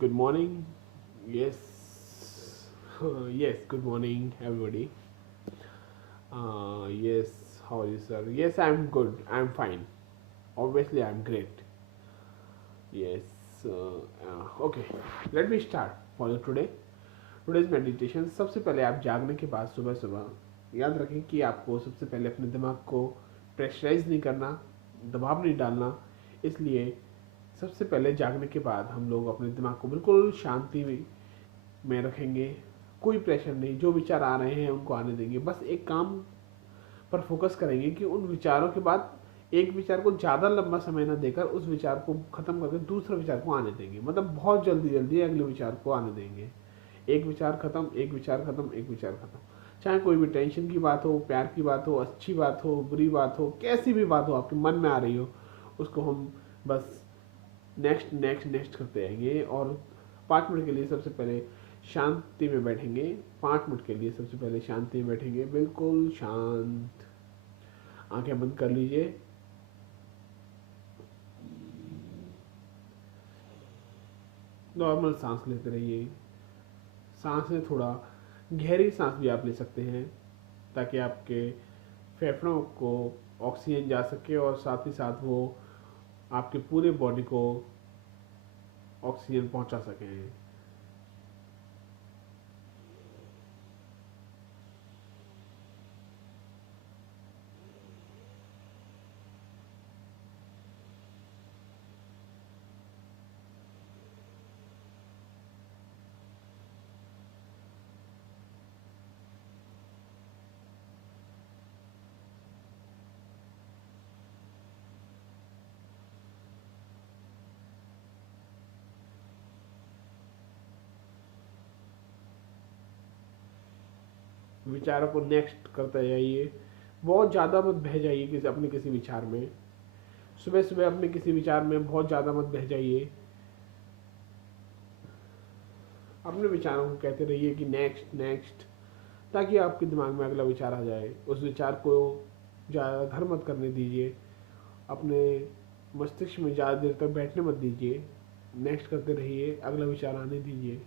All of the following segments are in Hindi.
Good morning. Yes. Yes. Good morning, everybody. Yes. How are you, sir? Yes, I'm good. I'm fine. Obviously, I'm great. Yes. Okay. Let me start for you today. Today's meditation. सबसे पहले आप जागने के बाद सुबह सुबह याद रखें कि आपको सबसे पहले अपने दिमाग को प्रेशराइज नहीं करना, दबाव नहीं डालना। इसलिए सबसे पहले जागने के बाद हम लोग अपने दिमाग को बिल्कुल शांति में रखेंगे। कोई प्रेशर नहीं, जो विचार आ रहे हैं उनको आने देंगे। बस एक काम पर फोकस करेंगे कि उन विचारों के बाद एक विचार को ज़्यादा लंबा समय ना देकर उस विचार को ख़त्म करके दूसरे विचार को आने देंगे। मतलब बहुत जल्दी जल्दी अगले विचार को आने देंगे। एक विचार ख़त्म, एक विचार ख़त्म, एक विचार ख़त्म। चाहे कोई भी टेंशन की बात हो, प्यार की बात हो, अच्छी बात हो, बुरी बात हो, कैसी भी बात हो आपके मन में आ रही हो, उसको हम बस नेक्स्ट नेक्स्ट नेक्स्ट करते रहेंगे। और 5 मिनट के लिए सबसे पहले शांति में बैठेंगे। 5 मिनट के लिए सबसे पहले शांति में बैठेंगे, बिल्कुल शांत। आंखें बंद कर लीजिए। नॉर्मल सांस लेते रहिए। सांस में थोड़ा गहरी सांस भी आप ले सकते हैं, ताकि आपके फेफड़ों को ऑक्सीजन जा सके और साथ ही साथ वो आपके पूरे बॉडी को ऑक्सीजन पहुंचा सकें। विचारों को नेक्स्ट करते जाइए। बहुत ज़्यादा मत बह जाइए अपने किसी विचार में। सुबह सुबह अपने किसी विचार में बहुत ज़्यादा मत बह जाइए। अपने विचारों को कहते रहिए कि नेक्स्ट नेक्स्ट, ताकि आपके दिमाग में अगला विचार आ जाए। उस विचार को ज़्यादा घर मत करने दीजिए। अपने मस्तिष्क में ज़्यादा देर तक बैठने मत दीजिए। नेक्स्ट करते रहिए, अगला विचार आने दीजिए।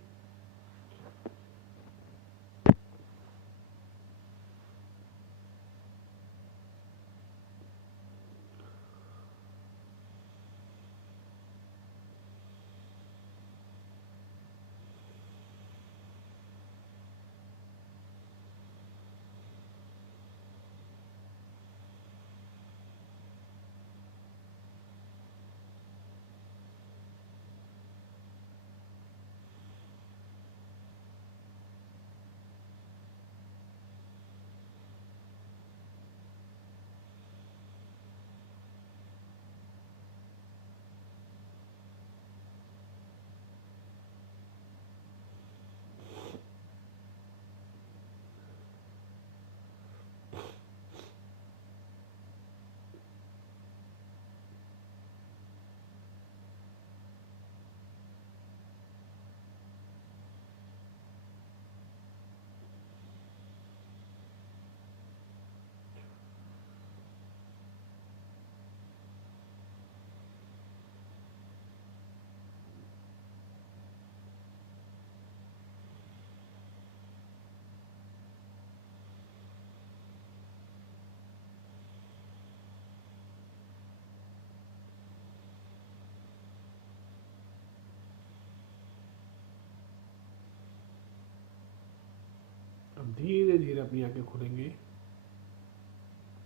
अब धीरे धीरे अपनी आंखें खोलेंगे।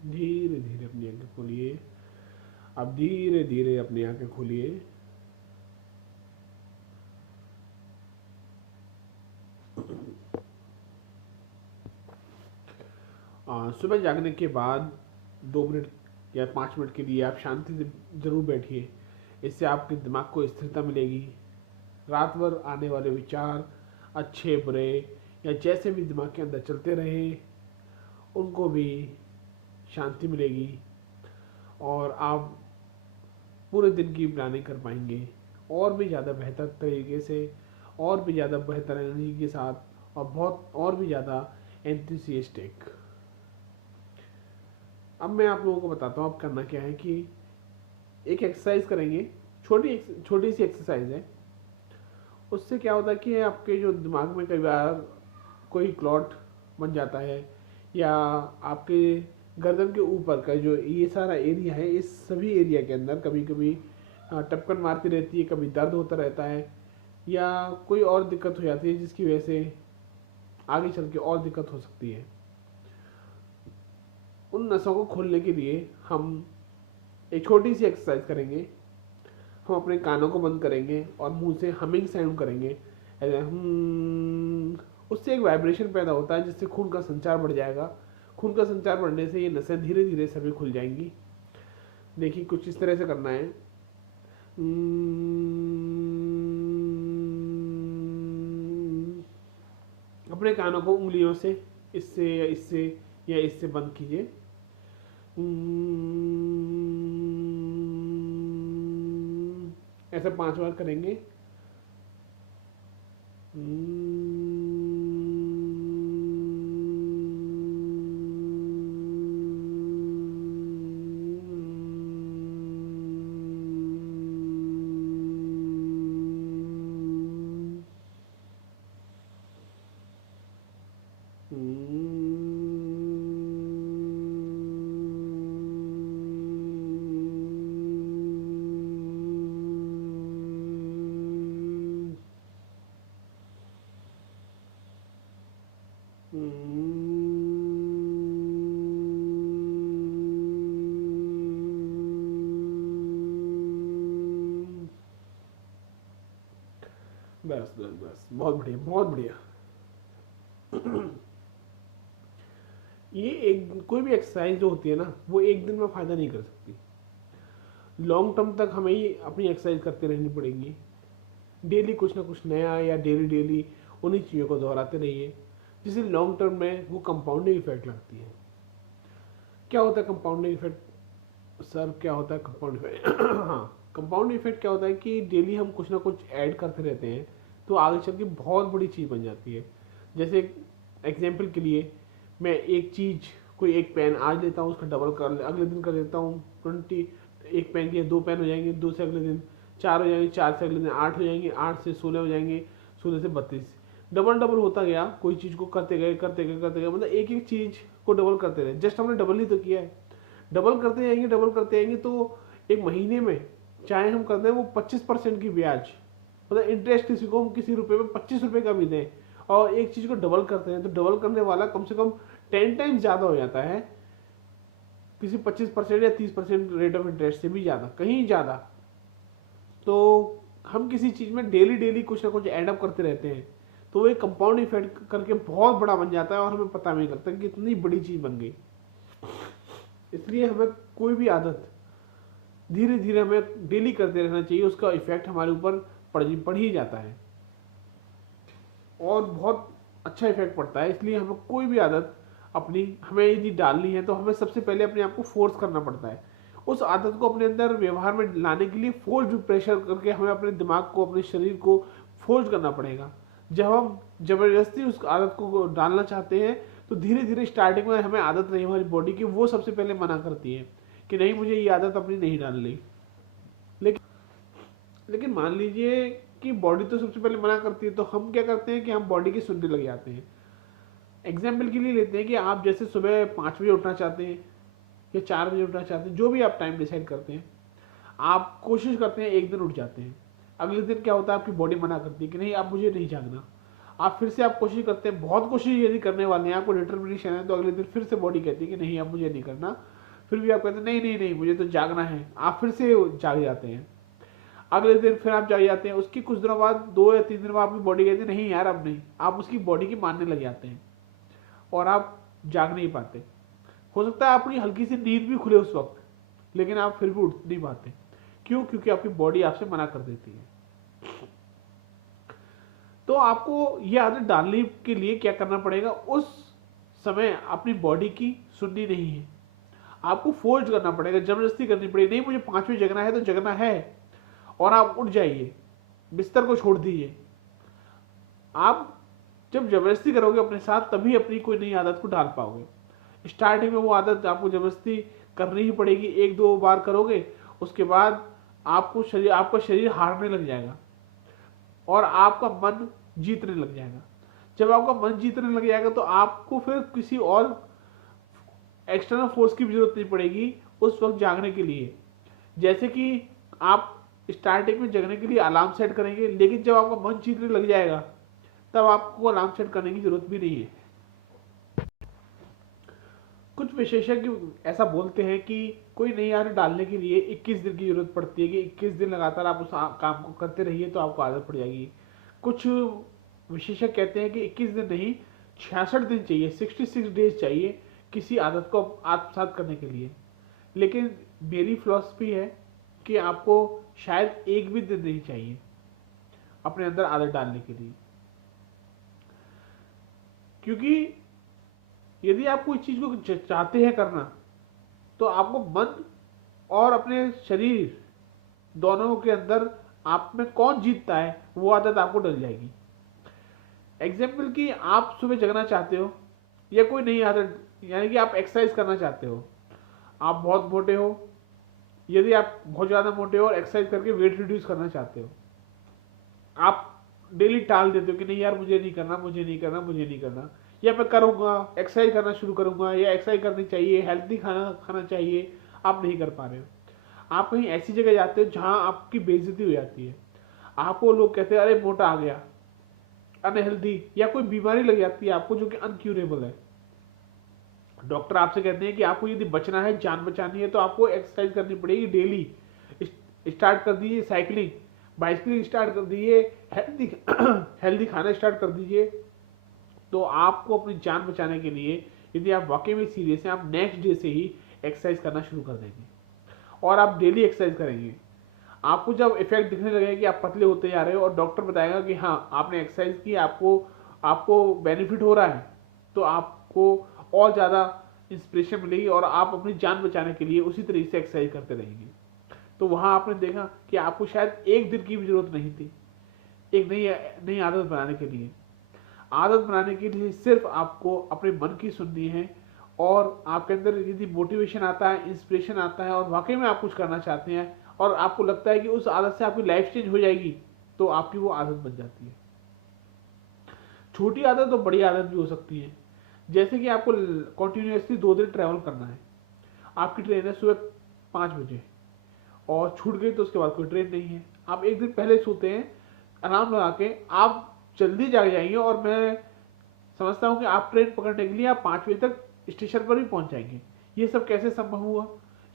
धीरे धीरे अपनी आंखें खोलिए। अब धीरे धीरे अपनी आंखें खोलिए। सुबह जागने के बाद 2 मिनट या 5 मिनट के लिए आप शांति से ज़रूर बैठिए। इससे आपके दिमाग को स्थिरता मिलेगी। रात भर आने वाले विचार, अच्छे बुरे या जैसे भी दिमाग के अंदर चलते रहे, उनको भी शांति मिलेगी। और आप पूरे दिन की प्लानिंग कर पाएंगे और भी ज़्यादा बेहतर तरीके से, और भी ज़्यादा बेहतर एनर्जी के साथ, और बहुत और भी ज़्यादा एंथुसियास्टिक। अब मैं आप लोगों को बताता हूँ अब करना क्या है। कि एक एक्सरसाइज करेंगे, छोटी छोटी सी एक्सरसाइज है। उससे क्या होता है कि आपके जो दिमाग में कई बार कोई क्लॉट बन जाता है, या आपके गर्दन के ऊपर का जो ये सारा एरिया है, इस सभी एरिया के अंदर कभी कभी टपकन मारती रहती है, कभी दर्द होता रहता है, या कोई और दिक्कत हो जाती है जिसकी वजह से आगे चल के और दिक्कत हो सकती है। उन नसों को खोलने के लिए हम एक छोटी सी एक्सरसाइज करेंगे। हम अपने कानों को बंद करेंगे और मुंह से हमिंग साउंड करेंगे, ऐसे उससे एक वाइब्रेशन पैदा होता है जिससे खून का संचार बढ़ जाएगा। खून का संचार बढ़ने से ये नसें धीरे धीरे सभी खुल जाएंगी। देखिए कुछ इस तरह से करना है। अपने कानों को उंगलियों से इससे बंद कीजिए। ऐसा 5 बार करेंगे। बस बस बस, बहुत बढ़िया बहुत बढ़िया। ये एक कोई भी एक्सरसाइज जो होती है ना, वो एक दिन में फ़ायदा नहीं कर सकती। लॉन्ग टर्म तक हमें ही अपनी एक्सरसाइज करते रहनी पड़ेगी। डेली कुछ ना कुछ नया, या डेली डेली उन्हीं चीज़ों को दोहराते रहिए, जिससे लॉन्ग टर्म में वो कंपाउंडिंग इफेक्ट लगती है। क्या होता है कंपाउंडिंग इफेक्ट सर? क्या होता है कंपाउंड इफेक्ट? हाँ, कंपाउंड इफेक्ट क्या होता है कि डेली हम कुछ ना कुछ ऐड करते रहते हैं, तो आगे चल के बहुत बड़ी चीज़ बन जाती है। जैसे एग्जाम्पल के लिए, मैं एक चीज़, कोई एक पेन आज लेता हूँ, उसका डबल कर अगले दिन कर देता हूँ 20। एक पेन के 2 पेन हो जाएंगे, 2 से अगले दिन 4 हो जाएंगे, 4 से अगले दिन 8 हो जाएंगे, 8 से 16 हो जाएंगे, 16 से 32। डबल डबल होता गया, कोई चीज़ को करते गए करते गए करते गए, मतलब एक एक चीज़ को डबल करते रहे। जस्ट हमने डबल ही तो किया है। डबल करते जाएंगे डबल करते जाएंगे, तो एक महीने में चाहे हम करते हैं वो 25% की ब्याज, मतलब इंटरेस्ट किसी को हम किसी रुपए में 25 रुपये का भी दें, और एक चीज़ को डबल करते हैं, तो डबल करने वाला कम से कम 10 टाइम्स ज़्यादा हो जाता है, किसी 25% या 30% रेट ऑफ इंटरेस्ट से भी ज़्यादा, कहीं ज़्यादा। तो हम किसी चीज़ में डेली डेली कुछ ना कुछ एडअप करते रहते हैं, तो वो एक कंपाउंड इफेक्ट करके बहुत बड़ा बन जाता है, और हमें पता नहीं लगता कि इतनी बड़ी चीज़ बन गई। इसलिए हमें कोई भी आदत धीरे धीरे हमें डेली करते रहना चाहिए, उसका इफेक्ट हमारे ऊपर पड़ ही जाता है, और बहुत अच्छा इफेक्ट पड़ता है। इसलिए हमें कोई भी आदत अपनी हमें यदि डालनी है, तो हमें सबसे पहले अपने आप को फोर्स करना पड़ता है। उस आदत को अपने अंदर व्यवहार में लाने के लिए फोर्स प्रेशर करके हमें अपने दिमाग को, अपने शरीर को फोर्स करना पड़ेगा। जब हम जबरदस्ती उस आदत को डालना चाहते हैं, तो धीरे धीरे स्टार्टिंग में हमें आदत नहीं, हमारी बॉडी की वो सबसे पहले मना करती है कि नहीं, मुझे ये आदत अपनी नहीं डालनी। लेकिन मान लीजिए कि बॉडी तो सबसे पहले मना करती है, तो हम क्या करते हैं कि हम बॉडी की सुनने लग जाते हैं। एग्जाम्पल के लिए लेते हैं कि आप जैसे सुबह 5 बजे उठना चाहते हैं या 4 बजे उठना चाहते हैं, जो भी आप टाइम डिसाइड करते हैं, आप कोशिश करते हैं, एक दिन उठ जाते हैं। अगले दिन क्या होता है, आपकी बॉडी मना करती है कि नहीं, आप मुझे नहीं जागना। आप फिर से आप कोशिश करते हैं, बहुत कोशिश यदि करने वाले हैं, आपको डिटर्मिनेशन है, तो अगले दिन फिर से बॉडी कहती है कि नहीं, अब मुझे नहीं करना। फिर भी आप कहते हैं नहीं नहीं नहीं, मुझे तो जागना है। आप फिर से जाग जाते हैं। अगले दिन फिर आप जाग जाते हैं। उसकी कुछ दिनों बाद, 2 या 3 दिन बाद आपकी बॉडी कहती है नहीं यार अब नहीं। आप उसकी बॉडी की मानने लग जाते हैं और आप जाग नहीं पाते। हो सकता है आपकी हल्की सी नींद भी खुले उस वक्त, लेकिन आप फिर भी उठ नहीं पाते। क्यों? क्योंकि आपकी बॉडी आपसे मना कर देती है। तो आपको ये आदत डालने के लिए क्या करना पड़ेगा, उस समय अपनी बॉडी की सुननी नहीं है, आपको फोर्स करना पड़ेगा, जबरदस्ती करनी पड़ेगी। नहीं, मुझे 5 बजे जगना है तो जगना है, और आप उठ जाइए, बिस्तर को छोड़ दीजिए। आप जब जबरदस्ती करोगे अपने साथ, तभी अपनी कोई नई आदत को डाल पाओगे। स्टार्टिंग में वो आदत आपको जबरदस्ती करनी ही पड़ेगी। 1-2 बार करोगे, उसके बाद आपका शरीर हारने लग जाएगा। और आपका मन जीतने लग जाएगा। जब आपका मन जीतने लग जाएगा तो आपको फिर किसी और एक्सटर्नल फोर्स की भी जरूरत नहीं पड़ेगी उस वक्त जागने के लिए। जैसे कि आप स्टार्टिंग में जगने के लिए अलार्म सेट करेंगे, लेकिन जब आपका मन जीतने लग जाएगा तब आपको अलार्म सेट करने की जरूरत भी नहीं है। कुछ विशेषज्ञ ऐसा बोलते हैं कि कोई नई आदत डालने के लिए 21 दिन की जरूरत पड़ती है, कि 21 दिन लगातार आप उस काम को करते रहिए तो आपको आदत पड़ जाएगी। कुछ विशेषज्ञ कहते हैं कि 21 दिन नहीं, 66 दिन चाहिए, 66 डेज चाहिए किसी आदत को आत्मसात करने के लिए। लेकिन मेरी फिलॉसफी है कि आपको शायद एक भी दिन नहीं चाहिए अपने अंदर आदत डालने के लिए। क्योंकि यदि आप कोई चीज को चाहते हैं करना तो आपको मन और अपने शरीर दोनों के अंदर आप में कौन जीतता है वो आदत आपको डल जाएगी। एग्जाम्पल कि आप सुबह जगना चाहते हो या कोई नई आदत, यानी कि आप एक्सरसाइज करना चाहते हो, आप बहुत मोटे हो, यदि आप बहुत ज़्यादा मोटे हो और एक्सरसाइज करके वेट रिड्यूस करना चाहते हो, आप डेली टाल देते हो कि नहीं यार मुझे नहीं करना, मुझे नहीं करना, मुझे नहीं करना, या मैं करूँगा, एक्सरसाइज करना शुरू करूँगा, या एक्सरसाइज करनी चाहिए, हेल्दी खाना खाना चाहिए, आप नहीं कर पा रहे हो। आप कहीं ऐसी जगह जाते हो जहाँ आपकी बेइज्जती हो जाती है, आपको लोग कहते हैं अरे मोटा आ गया, अनहेल्दी, या कोई बीमारी लग जाती है आपको जो कि अनक्यूरेबल है। डॉक्टर आपसे कहते हैं कि आपको यदि बचना है, जान बचानी है, तो आपको एक्सरसाइज करनी पड़ेगी डेली। स्टार्ट कर दीजिए साइकिलिंग, बाइसिकलिंग स्टार्ट कर दीजिए, हेल्दी हेल्दी खाना स्टार्ट कर दीजिए। तो आपको अपनी जान बचाने के लिए यदि आप वाकई में सीरियस हैं, आप नेक्स्ट डे से ही एक्सरसाइज करना शुरू कर देंगे और आप डेली एक्सरसाइज करेंगे। आपको जब इफेक्ट दिखने लगेगा कि आप पतले होते जा रहे हो और डॉक्टर बताएगा कि हाँ आपने एक्सरसाइज की, आपको बेनिफिट हो रहा है, तो आपको और ज़्यादा इंस्पिरेशन मिलेगी और आप अपनी जान बचाने के लिए उसी तरीके से एक्सरसाइज करते रहेंगे। तो वहाँ आपने देखा कि आपको शायद एक दिन की भी जरूरत नहीं थी एक नई नई आदत बनाने के लिए। आदत बनाने के लिए सिर्फ आपको अपने मन की सुननी है, और आपके अंदर यदि मोटिवेशन आता है, इंस्पिरेशन आता है और वाकई में आप कुछ करना चाहते हैं और आपको लगता है कि उस आदत से आपकी लाइफ चेंज हो जाएगी, तो आपकी वो आदत बन जाती है। छोटी आदत तो बड़ी आदत भी हो सकती है। जैसे कि आपको कॉन्टिन्यूसली 2 दिन ट्रैवल करना है, आपकी ट्रेन है सुबह 5 बजे और छूट गई तो उसके बाद कोई ट्रेन नहीं है, आप एक दिन पहले सोते हैं अलार्म लगा के, आप जल्दी जाग जाएंगे और मैं समझता हूँ कि आप ट्रेन पकड़ने के लिए आप 5 बजे तक स्टेशन पर भी पहुंच जाएंगे। ये सब कैसे संभव हुआ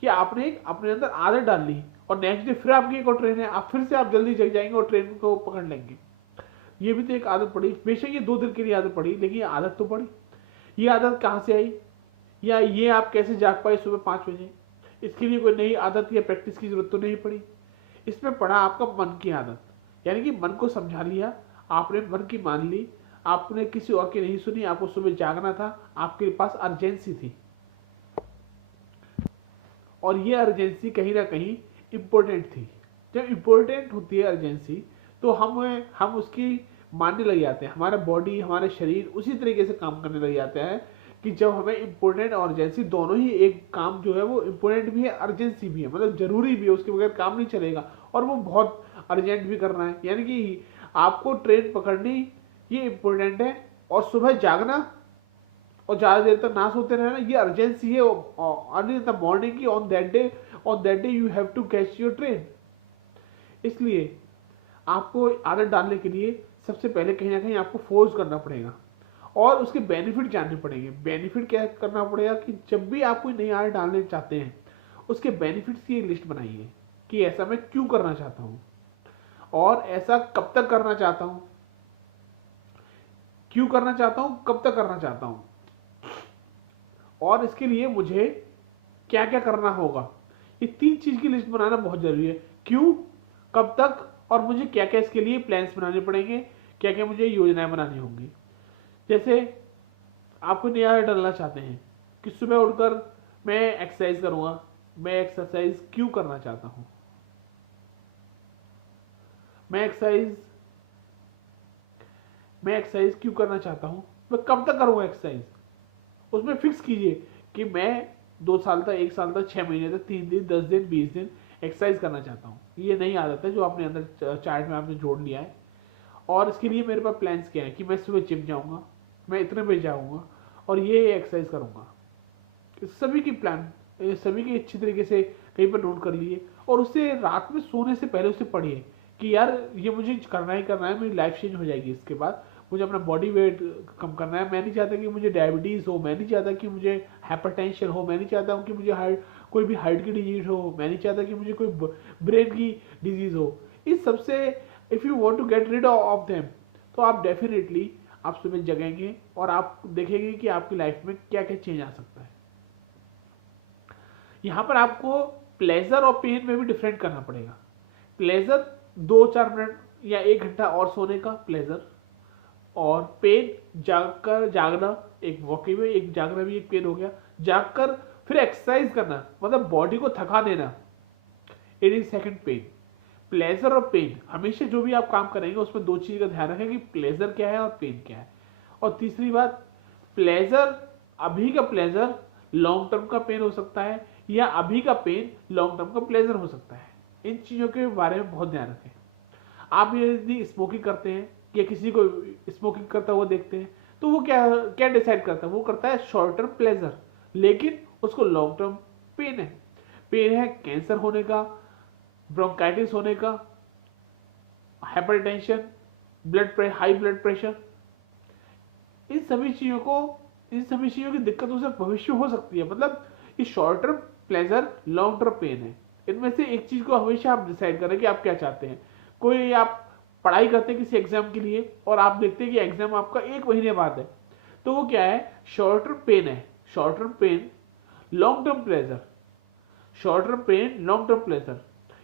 कि आपने एक अपने अंदर आदत डाल ली और नेक्स्ट डे फिर आपकी एक और ट्रेन है, आप फिर से आप जल्दी जग जाएंगे और ट्रेन को पकड़ लेंगे। ये भी तो एक आदत पड़ी, बेशक ये 2 दिन के लिए आदत पड़ी, लेकिन ये आदत तो पड़ी। ये आदत कहाँ से आई, या ये आप कैसे जाग पाए सुबह 5 बजे? इसके लिए कोई नई आदत या प्रैक्टिस की जरूरत तो नहीं पड़ी। इसमें पड़ा आपका मन की आदत, यानी कि मन को समझा लिया आपने, मन की मान ली आपने, किसी और की नहीं सुनी, आपको सुबह जागना था, आपके पास अर्जेंसी थी और ये अर्जेंसी कहीं ना कहीं इम्पोर्टेंट थी। जब इम्पोर्टेंट होती है अर्जेंसी तो हम उसकी मानने लग जाते हैं, हमारा बॉडी हमारे शरीर उसी तरीके से काम करने लग जाते हैं कि जब हमें इम्पोर्टेंट और अर्जेंसी दोनों ही, एक काम जो है वो इम्पोर्टेंट भी है, अर्जेंसी भी है, मतलब जरूरी भी है, उसके बगैर काम नहीं चलेगा और वो बहुत अर्जेंट भी करना है। यानी कि आपको ट्रेन पकड़नी ये इम्पोर्टेंट है और सुबह जागना और ज़्यादा देर तक ना सोते रहना ये अर्जेंसी है अर्ली इन द मॉर्निंग की, on that day you have to catch your train. इसलिए आपको आदत डालने के लिए सबसे पहले कहीं ना कहीं आपको फोर्स करना पड़ेगा और उसके बेनिफिट जानने पड़ेंगे। बेनिफिट क्या करना पड़ेगा कि जब भी आप कोई नई आदत डालने चाहते हैं उसके बेनिफिट्स की लिस्ट बनाइए कि ऐसा मैं क्यों करना चाहता हूँ और ऐसा कब तक करना चाहता हूँ, क्यों करना चाहता हूँ, कब तक करना चाहता हूँ, और इसके लिए मुझे क्या क्या करना होगा। ये 3 चीज की लिस्ट बनाना बहुत जरूरी है, क्यों, कब तक, और मुझे क्या क्या इसके लिए प्लान्स बनाने पड़ेंगे, क्या क्या मुझे योजनाएं बनानी होंगी। जैसे आपको नया डालना चाहते हैं कि सुबह उठकर मैं एक्सरसाइज करूंगा, मैं एक्सरसाइज क्यों करना चाहता हूं, मैं एक्सरसाइज क्यों करना चाहता हूं, मैं कब तक करूंगा एक्सरसाइज, उसमें फिक्स कीजिए कि मैं 2 साल तक, 1 साल तक, 6 महीने तक, 3 दिन, 10 दिन, 20 दिन एक्सरसाइज करना चाहता हूँ। ये नई आदत है जो आपने अंदर चार्ट में आपने जोड़ लिया है और इसके लिए मेरे पास प्लान्स क्या है कि मैं सुबह जिम जाऊंगा, मैं इतने बजे जाऊंगा और ये एक्सरसाइज करूंगा। सभी की प्लान, सभी की अच्छी तरीके से कहीं पर नोट कर लीजिए और उससे रात में सोने से पहले उसे पढ़िए कि यार ये मुझे करना ही करना है, मेरी लाइफ चेंज हो जाएगी इसके बाद। मुझे अपना बॉडी वेट कम करना है, मैं नहीं चाहता कि मुझे डायबिटीज़ हो, मैं नहीं चाहता कि मुझे हाइपरटेंशन हो, मैं नहीं चाहता हूँ कि मुझे हार्ट, कोई भी हार्ट की डिजीज हो, मैं नहीं चाहता कि मुझे कोई ब्रेन की डिजीज हो। इस सबसे if you want to get rid of them, तो आप डेफिनेटली आप सुबह जगेंगे और आप देखेंगे कि आपकी लाइफ में क्या क्या चेंज आ सकता है। यहाँ पर आपको प्लेजर और पेन में भी डिफरेंट करना पड़ेगा। प्लेजर 2-4 मिनट या 1 घंटा और सोने का प्लेजर, और पेन जागकर जागना, एक वाकई में एक जागना भी एक पेन हो गया। जागकर फिर एक्सरसाइज करना, मतलब बॉडी को थका देना, it is second pain. Pleasure और पेन, हमेशा जो भी आप काम करेंगे उसमें दो चीज का ध्यान रखें कि प्लेजर क्या है और पेन क्या है। और तीसरी बात, प्लेजर, अभी का प्लेजर लॉन्ग टर्म का पेन हो सकता है, या अभी का पेन लॉन्ग टर्म का प्लेजर हो सकता है। इन चीजों के बारे में बहुत ध्यान रखें। आप यदि स्मोकिंग करते हैं या किसी को स्मोकिंग करता हुआ देखते हैं, तो वो क्या क्या डिसाइड करता है, वो करता है शॉर्ट टर्म प्लेजर, लेकिन उसको लॉन्ग टर्म पेन है। पेन है कैंसर होने का, ब्रोंकाइटिस होने का, हाइपरटेंशन, हाई ब्लड प्रेशर, इन सभी चीजों की दिक्कतों से भविष्य हो सकती है। मतलब ये short term pleasure, long term pen है। इनमें से एक चीज को हमेशा आप डिसाइड करें कि आप क्या चाहते हैं। कोई आप पढ़ाई करते हैं किसी एग्जाम के लिए और आप देखते हैं कि एग्जाम आपका 1 महीने बाद है, तो वो क्या है, शॉर्ट टर्म पेन है। Short term pain, long term pleasure. Short term pain, long term pleasure,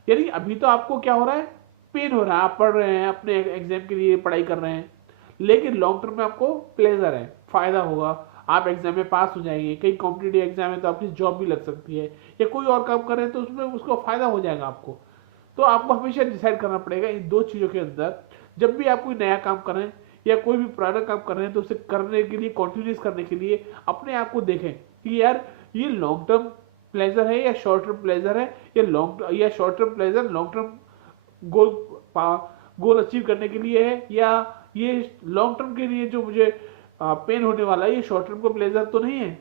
यानी अभी तो आपको क्या हो रहा है, पेन हो रहा है, आप पढ़ रहे हैं, अपने एग्जाम के लिए पढ़ाई कर रहे हैं, लेकिन लॉन्ग टर्म में आपको प्लेजर है, फायदा होगा, आप एग्जाम में पास हो जाएंगे। कई कॉम्पिटेटिव एग्जाम है तो आपकी जॉब भी लग सकती है, या कोई और काम कर रहे हैं तो उसमें उसको फायदा हो जाएगा आपको। तो आपको हमेशा डिसाइड करना पड़ेगा इन दो चीज़ों के अंदर। जब भी आप कोई नया काम कर रहे हैं या कोई भी पुराना काम कर रहे हैं, तो उसे करने के लिए, कॉन्टिन्यूस करने के लिए अपने आप को देखें कि यार ये लॉन्ग टर्म प्लेजर है या शॉर्ट टर्म प्लेजर है, या short term pleasure long term goal goal achieve करने के लिए है, या ये लॉन्ग टर्म के लिए जो मुझे पेन होने वाला है ये शॉर्ट टर्म का प्लेजर तो नहीं है।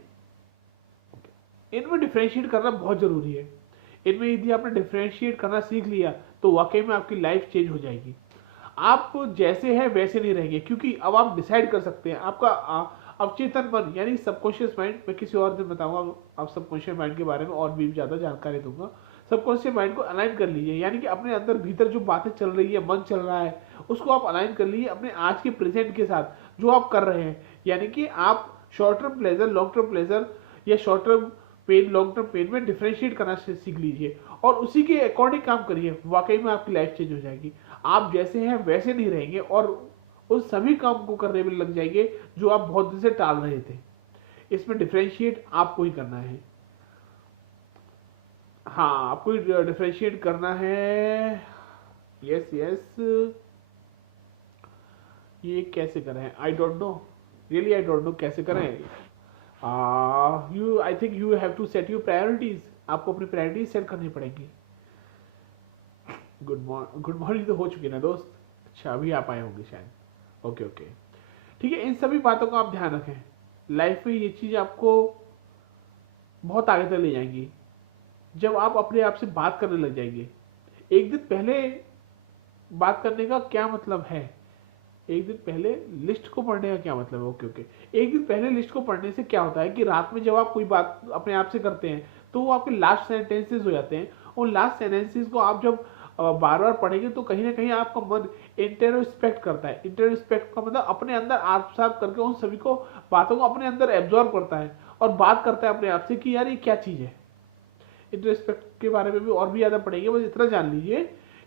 इनमें डिफरेंशिएट करना बहुत जरूरी है। इनमें यदि आपने डिफरेंशिएट करना सीख लिया तो वाकई में आपकी लाइफ चेंज हो जाएगी। आप जैसे हैं वैसे नहीं रहेंगे, क्योंकि अब आप डिसाइड कर सकते हैं। आपका अवचेतन मन यानी सबकॉन्शियस माइंड, मैं किसी और दिन बताऊंगा आप सबकॉन्शियस माइंड के बारे में और भी ज़्यादा जानकारी दूंगा। सबकॉन्शियस माइंड को अलाइन कर लीजिए, यानी कि अपने अंदर भीतर जो बातें चल रही है, मन चल रहा है, उसको आप अलाइन कर लीजिए अपने आज के प्रेजेंट के साथ जो आप कर रहे हैं। यानी कि आप short term pleasure, long term pleasure, या short term pain, long term pain में डिफरेंशिएट करना सीख लीजिए और उसी के अकॉर्डिंग काम करिए। वाकई में आपकी लाइफ चेंज हो जाएगी। आप जैसे हैं वैसे नहीं रहेंगे और उस सभी काम को करने में लग जाएंगे जो आप बहुत दिन से टाल रहे थे। इसमें डिफरेंशिएट आपको ही करना है। हाँ, आपको डिफरेंशिएट करना है। यस यस, ये कैसे करें, I don't know, really I don't know कैसे करें। I think you have to set your priorities. आपको अपनी प्रायोरिटीज सेट करनी पड़ेगी। गुड मॉर्निंग तो हो चुकी ना दोस्त। अच्छा, अभी आप आए होंगे शायद। ओके ओके, ठीक है। इन सभी बातों का आप ध्यान रखें। लाइफ में ये चीज़ आपको बहुत आगे तक ले जाएंगी जब आप अपने आप से बात करने लग जाएंगे। एक दिन पहले बात करने का क्या मतलब है, एक दिन पहले लिस्ट को पढ़ने का क्या मतलब है। ओके ओके, एक दिन पहले लिस्ट को पढ़ने से क्या होता है कि रात में जब आप कोई बात अपने आप से करते हैं तो वो आपके लास्ट सेंटेंसेस हो जाते हैं। उन लास्ट सेंटेंसेस को आप जब बार बार पढ़ेंगे तो कहीं ना कहीं आपका मन इंटरस्पेक्ट करता है। इंटरस्पेक्ट का मतलब अपने अंदर आत्मसात करके उन सभी को बातों को अपने अंदर एब्जॉर्व करता है और बात करता है अपने आप से कि यार ये क्या चीज़ है। इंटरस्पेक्ट के बारे में भी और भी ज़्यादा पढ़ेंगे, बस इतना जान लीजिए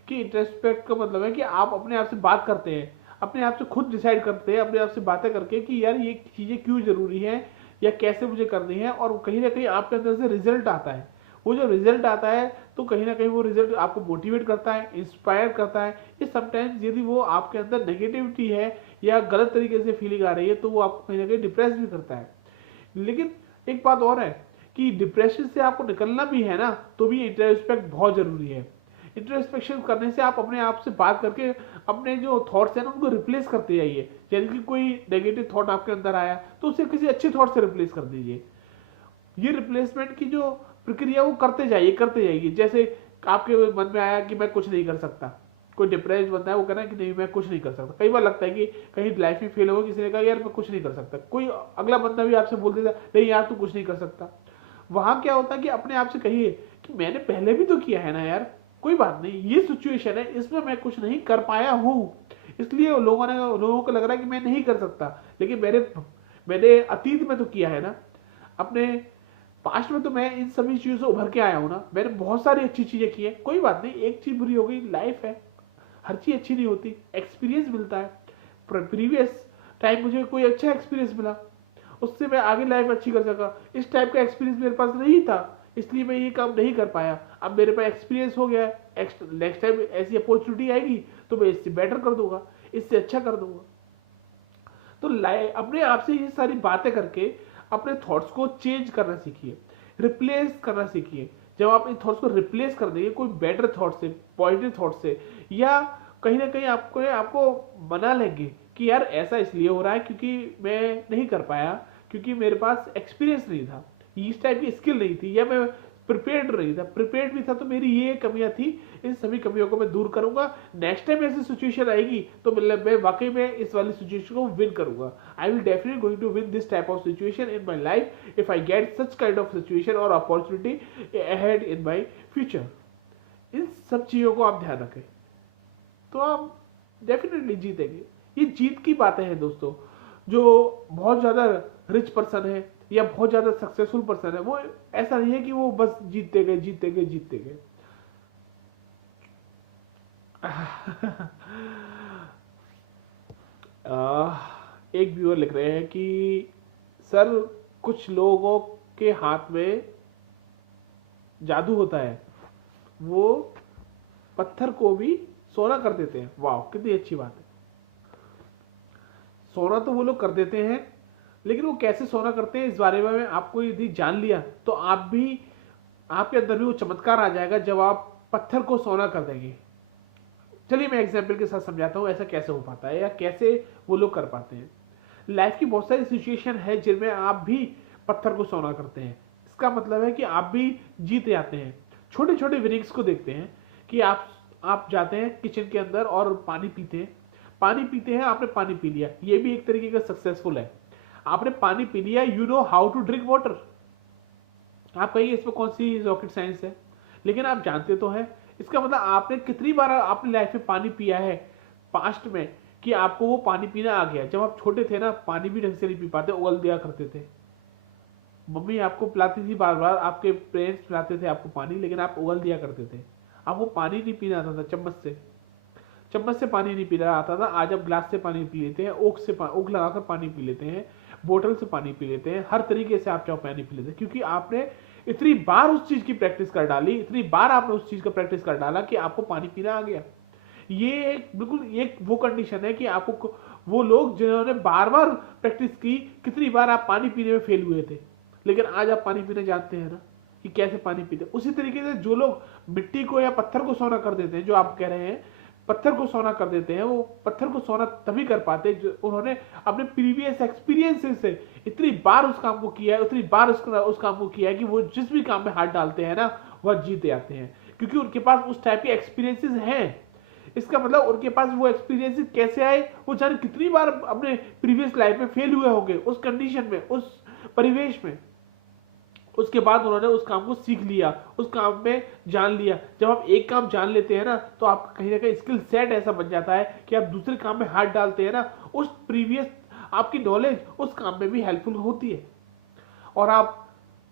कि इंटरस्पेक्ट का मतलब है कि आप अपने आप से बात करते हैं, अपने आप से खुद डिसाइड करते हैं, अपने आप से बातें करके कि यार ये चीज़ें क्यों ज़रूरी है या कैसे मुझे करनी है, और कहीं ना कहीं आपके अंदर से रिजल्ट आता है। वो जो रिजल्ट आता है तो कहीं ना कहीं वो रिजल्ट आपको मोटिवेट करता है, इंस्पायर करता है। ये समटाइम्स यदि वो आपके अंदर नेगेटिविटी है या गलत तरीके से फीलिंग आ रही है तो वो आपको कहीं ना कहीं डिप्रेस भी करता है। लेकिन एक बात और है कि डिप्रेशन से आपको निकलना भी है ना, तो भी इंटरस्पेक्ट बहुत ज़रूरी है। इंट्रोस्पेक्शन करने से आप अपने आप से बात करके अपने जो थॉट्स हैं ना उनको रिप्लेस करते जाइए। जैसे कि कोई नेगेटिव थॉट आपके अंदर आया तो उसे किसी अच्छे थॉट से रिप्लेस कर दीजिए। ये रिप्लेसमेंट की जो प्रक्रिया वो करते जाइए। जैसे आपके मन में आया कि मैं कुछ नहीं कर सकता, कोई डिप्रेस बंदा है वो कहना कि नहीं मैं कुछ नहीं कर सकता। कई बार लगता है कि कहीं लाइफ में फेल होगा, किसी ने कहा यार मैं कुछ नहीं कर सकता, कोई अगला बंदा भी आपसे बोल देता नहीं यार तू कुछ नहीं कर सकता। वहां क्या होता है कि अपने आप से कहिए कि मैंने पहले भी तो किया है ना यार, कोई बात नहीं, ये सिचुएशन है इसमें मैं कुछ नहीं कर पाया हूं, इसलिए लोगों को लग रहा है कि मैं नहीं कर सकता, लेकिन मैंने अतीत में तो किया है ना, अपने पास्ट में तो मैं इन सभी चीजों से उभर के आया हूं ना, मैंने बहुत सारी अच्छी चीजें की है। कोई बात नहीं, एक चीज बुरी हो गई, लाइफ है, हर चीज अच्छी नहीं होती, एक्सपीरियंस मिलता है। प्रीवियस टाइम मुझे कोई अच्छा एक्सपीरियंस मिला, उससे मैं आगे लाइफ अच्छी कर सका। इस टाइप का एक्सपीरियंस मेरे पास नहीं था, इसलिए मैं ये काम नहीं कर पाया। अब मेरे पास एक्सपीरियंस हो गया है, नेक्स्ट टाइम ऐसी अपॉर्चुनिटी आएगी तो मैं इससे बेटर कर दूंगा, इससे अच्छा कर दूंगा। तो अपने आप से ये सारी बातें करके अपने थॉट्स को चेंज करना सीखिए, रिप्लेस करना सीखिए। जब आप इन थॉट्स को रिप्लेस कर देंगे कोई बेटर थॉट से, पॉजिटिव थॉट से, या कहीं ना कहीं आपको बना लेंगे कि यार ऐसा इसलिए हो रहा है क्योंकि मैं नहीं कर पाया, क्योंकि मेरे पास एक्सपीरियंस नहीं था, इस टाइप की स्किल नहीं थी, या मैं प्रिपेयर्ड नहीं था, प्रिपेयर्ड भी था तो मेरी ये कमियां थी, इन सभी कमियों को मैं दूर करूंगा। नेक्स्ट टाइम ऐसी सिचुएशन आएगी तो मतलब मैं वाकई में इस वाली सिचुएशन को विन करूंगा। I will definitely going to win this type of situation in my life if I get such kind of situation और opportunity ahead in my future. इन सब चीजों को आप ध्यान रखें तो आप डेफिनेटली जीतेंगे। ये जीत की बातें हैं दोस्तों। जो बहुत ज्यादा रिच पर्सन है या बहुत ज्यादा सक्सेसफुल पर्सन है, वो ऐसा नहीं है कि वो बस जीतते गए जीतते गए जीतते गए। एक व्यूअर लिख रहे हैं कि सर कुछ लोगों के हाथ में जादू होता है, वो पत्थर को भी सोना कर देते हैं। वाह कितनी अच्छी बात है। सोना तो वो लोग कर देते हैं, लेकिन वो कैसे सोना करते हैं इस बारे में आपको यदि जान लिया तो आपके अंदर भी वो चमत्कार आ जाएगा जब आप पत्थर को सोना कर देंगे। चलिए मैं एग्जाम्पल के साथ समझाता हूँ ऐसा कैसे हो पाता है या कैसे वो लोग कर पाते हैं। लाइफ की बहुत सारी सिचुएशन है जिनमें आप भी पत्थर को सोना करते हैं। इसका मतलब है कि आप भी जीत जाते हैं। छोटे छोटे विनिंग्स को देखते हैं कि आप जाते हैं किचन के अंदर और पानी पीते हैं, आपने पानी पी लिया, ये भी एक तरीके का सक्सेसफुल है। आपने पानी पी लिया, you know how to drink water. आप कहिए इसमें कौन सी रॉकेट साइंस है, लेकिन आप जानते तो हैं। इसका मतलब आपने कितनी बार अपनी लाइफ में पानी पिया है पास्ट में कि आपको वो पानी पीना आ गया। जब आप छोटे थे ना, पानी भी ढंग से नहीं पी पाते, उगल दिया करते थे, मम्मी आपको पिलाती थी, बार बार आपके पेरेंट्स पिलाते थे आपको पानी, लेकिन आप उगल दिया करते थे। आपको पानी नहीं पीना आता था, चम्मच से पानी नहीं पीना आता था। आज आप ग्लास से पानी पी लेते हैं, ओक लगाकर पानी पी लेते हैं, बोतल से पानी पी लेते हैं, हर तरीके से आप चाहो पानी पी लेते हैं, क्योंकि आपने इतनी बार उस चीज की प्रैक्टिस कर डाली, इतनी बार आपने उस चीज का प्रैक्टिस कर डाला कि आपको पानी पीना आ गया। ये बिल्कुल एक वो कंडीशन है कि आपको, वो लोग जिन्होंने बार बार प्रैक्टिस की, कितनी बार आप पानी पीने में फेल हुए थे, लेकिन आज आप पानी पीने जानते हैं ना कि कैसे पानी पीते। उसी तरीके से जो लोग मिट्टी को या पत्थर को सोना कर देते हैं, जो आप कह रहे हैं पत्थर को सोना कर देते हैं, वो पत्थर को सोना तभी कर पाते हैं जो उन्होंने अपने प्रीवियस एक्सपीरियंसेस से इतनी बार उस काम को किया है, उतनी बार उस काम को किया है कि वो जिस भी काम में हाथ डालते हैं ना वह जीते आते हैं, क्योंकि उनके पास उस टाइप के एक्सपीरियंसेस हैं। इसका मतलब उनके पास वो एक्सपीरियंसेस कैसे आए, वो जाने कितनी बार अपने प्रीवियस लाइफ में फेल हुए होंगे उस कंडीशन में, उस परिवेश में। उसके बाद उन्होंने उस काम को सीख लिया, उस काम में जान लिया। जब आप एक काम जान लेते हैं ना तो आप कहीं ना कहीं स्किल सेट ऐसा बन जाता है कि आप दूसरे काम में हाथ डालते हैं ना, उस प्रीवियस आपकी नॉलेज उस काम में भी हेल्पफुल होती है। और आप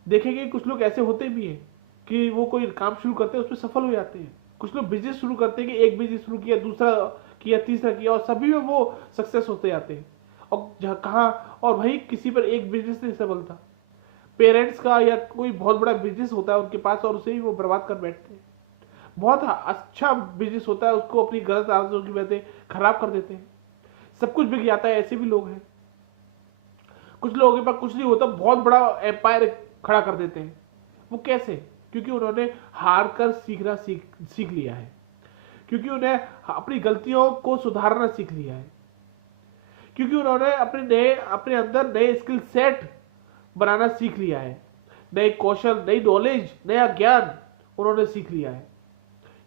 देखेंगे कुछ लोग ऐसे होते भी हैं कि वो कोई काम शुरू करते हैं उसमें सफल हो जाते हैं। कुछ लोग बिजनेस शुरू करते हैं कि एक बिजनेस शुरू किया, दूसरा किया, तीसरा किया, और सभी में वो सक्सेस होते जाते हैं। और कहाँ, और वही किसी पर एक बिजनेस नहीं सफलता, पेरेंट्स का या कोई बहुत बड़ा बिजनेस होता है उनके पास और उसे ही वो बर्बाद कर बैठते हैं। बहुत अच्छा बिजनेस होता है, उसको अपनी गलत आदतों की वजह से खराब कर देते हैं, सब कुछ बिक जाता है। ऐसे भी लोग हैं। कुछ लोगों के पास कुछ नहीं होता, बहुत बड़ा एम्पायर खड़ा कर देते हैं। वो कैसे? क्योंकि उन्होंने हार कर सीखना सीख लिया है, क्योंकि उन्हें अपनी गलतियों को सुधारना सीख लिया है, क्योंकि उन्होंने अपने अंदर नए स्किल सेट बनाना सीख लिया है, नए कौशल, नई नॉलेज, नया ज्ञान उन्होंने सीख लिया है,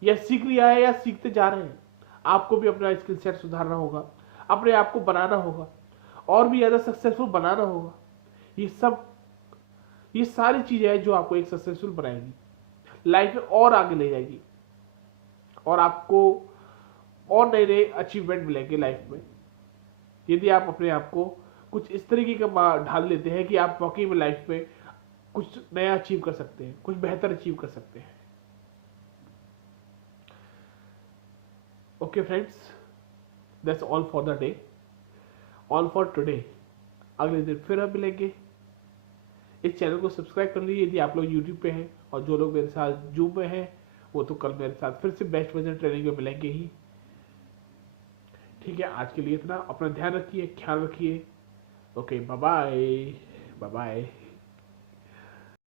या सीख लिया है या सीखते जा रहे हैं। आपको भी अपना स्किल सेट सुधारना होगा, अपने आप को बनाना होगा, और भी ज़्यादा सक्सेसफुल बनाना होगा। ये सारी चीजें हैं जो आपको एक सक्सेसफुल बनाएगी, लाइफ में और आगे ले जाएगी, और आपको और नए नए अचीवमेंट मिलेंगे लाइफ में, यदि आप अपने आप को कुछ इस तरीके का ढाल लेते हैं कि आप वाकई में लाइफ में कुछ नया अचीव कर सकते हैं, कुछ बेहतर अचीव कर सकते हैं। Okay friends, that's all for the day, all for today. अगले दिन फिर हम मिलेंगे। इस चैनल को सब्सक्राइब कर लीजिए यदि आप लोग यूट्यूब पे हैं, और जो लोग मेरे साथ जूम में हैं वो तो कल मेरे साथ फिर से बेस्ट वर्जन ट्रेनिंग में मिलेंगे ही। ठीक है, आज के लिए इतना। अपना ध्यान रखिए, ख्याल रखिए। Okay, bye bye bye bye.